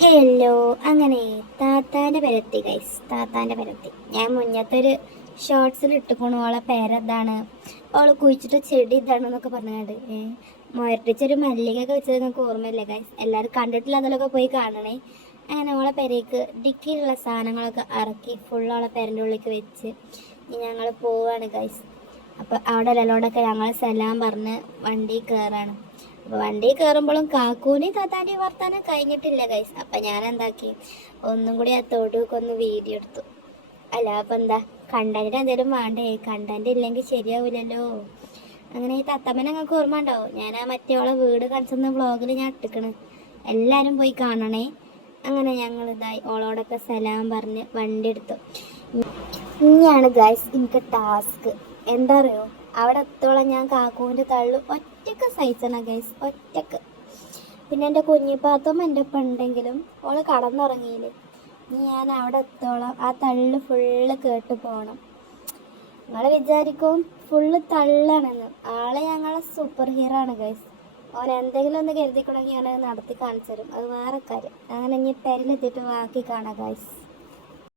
Hello. അങ്ങനെ താത്താൻ്റെ പെരത്തി guys, താത്താൻ്റെ പെരത്തി. ഞാൻ മുന്നത്തൊരു ഷോർട്സിൽ ഇട്ടുപോണു ഓളെ പേരെന്താണ്, ഓള് കുഴിച്ചിട്ട് ചെടി ഇതാണെന്നൊക്കെ പറഞ്ഞാണ്ട് മുരട്ടിച്ചൊരു മല്ലികയൊക്കെ വെച്ചത് നിങ്ങൾക്ക് ഓർമ്മയില്ലേ ഗൈസ്? എല്ലാവരും കണ്ടിട്ടില്ല, അതിലൊക്കെ പോയി കാണണേ. അങ്ങനെ ഓളെ പെരയ്ക്ക് ഡിക്കിയിലുള്ള സാധനങ്ങളൊക്കെ ഇറക്കി ഫുൾ ഓളെ പെരൻ്റെ ഉള്ളിലേക്ക് വെച്ച് ഞങ്ങൾ പോവാണ് ഗൈസ്. അപ്പോൾ അവിടെ എല്ലാവരോടൊക്കെ ഞങ്ങൾ സലാം പറഞ്ഞ് വണ്ടി കയറാണ്. അപ്പോൾ വണ്ടി കയറുമ്പോഴും കാക്കൂനെയും താത്താൻ്റെയും വർത്താനം കഴിഞ്ഞിട്ടില്ല ഗൈസ്. അപ്പം ഞാൻ എന്താക്കി, ഒന്നും കൂടി ആ തൊടുക്ക് ഒന്ന് വീഡിയോ എടുത്തു. അല്ല അപ്പം എന്താ, കണ്ടൻറ്റ് എന്തെങ്കിലും വേണ്ടേ? കണ്ടൻറ്റ് ഇല്ലെങ്കിൽ ശരിയാവില്ലല്ലോ. അങ്ങനെ ഈ തത്തമ്മനെ ഞങ്ങൾക്ക് ഓർമ്മ ഉണ്ടാവും. ഞാൻ ആ മറ്റേയോളെ വീട് കാണിച്ചെന്ന വ്ളോഗിൽ ഞാൻ ഇട്ടിക്കണ്, എല്ലാവരും പോയി കാണണേ. അങ്ങനെ ഞങ്ങൾ ഇതായി ഓളോടൊക്കെ സലാം പറഞ്ഞ് വണ്ടി എടുത്തു. ഇനിയാണ് ഗൈസ് എനിക്ക് ടാസ്ക്. എന്താ അറിയോ, അവിടെ എത്തോളം ഞാൻ കാക്കൂവിൻ്റെ തള്ളു ഒറ്റക്ക് സഹിച്ചണം ഗൈസ്, ഒറ്റക്ക്. പിന്നെ എൻ്റെ കുഞ്ഞിപ്പാത്തും എൻ്റെ ഒപ്പം ഉണ്ടെങ്കിലും ഓള് കടന്നുറങ്ങിയില്ലേ. ഇനി ഞാൻ അവിടെ എത്തോളം ആ തള്ളു ഫുള്ള് കേട്ട് പോകണം. നിങ്ങൾ വിചാരിക്കും ഫുള്ള് തള്ളാണെന്ന്. ആളെ ഞങ്ങളെ സൂപ്പർ ഹീറോ ആണ് ഗൈസ്. ഓൻ എന്തെങ്കിലും ഒന്ന് കരുതിക്കണമെങ്കിൽ ഞാനത് നടത്തി കാണിച്ചു തരും, അത് വേറെ കാര്യം. അങ്ങനെ ഇനി പെരലെത്തിയിട്ട് ബാക്കി കാണാം ഗൈസ്.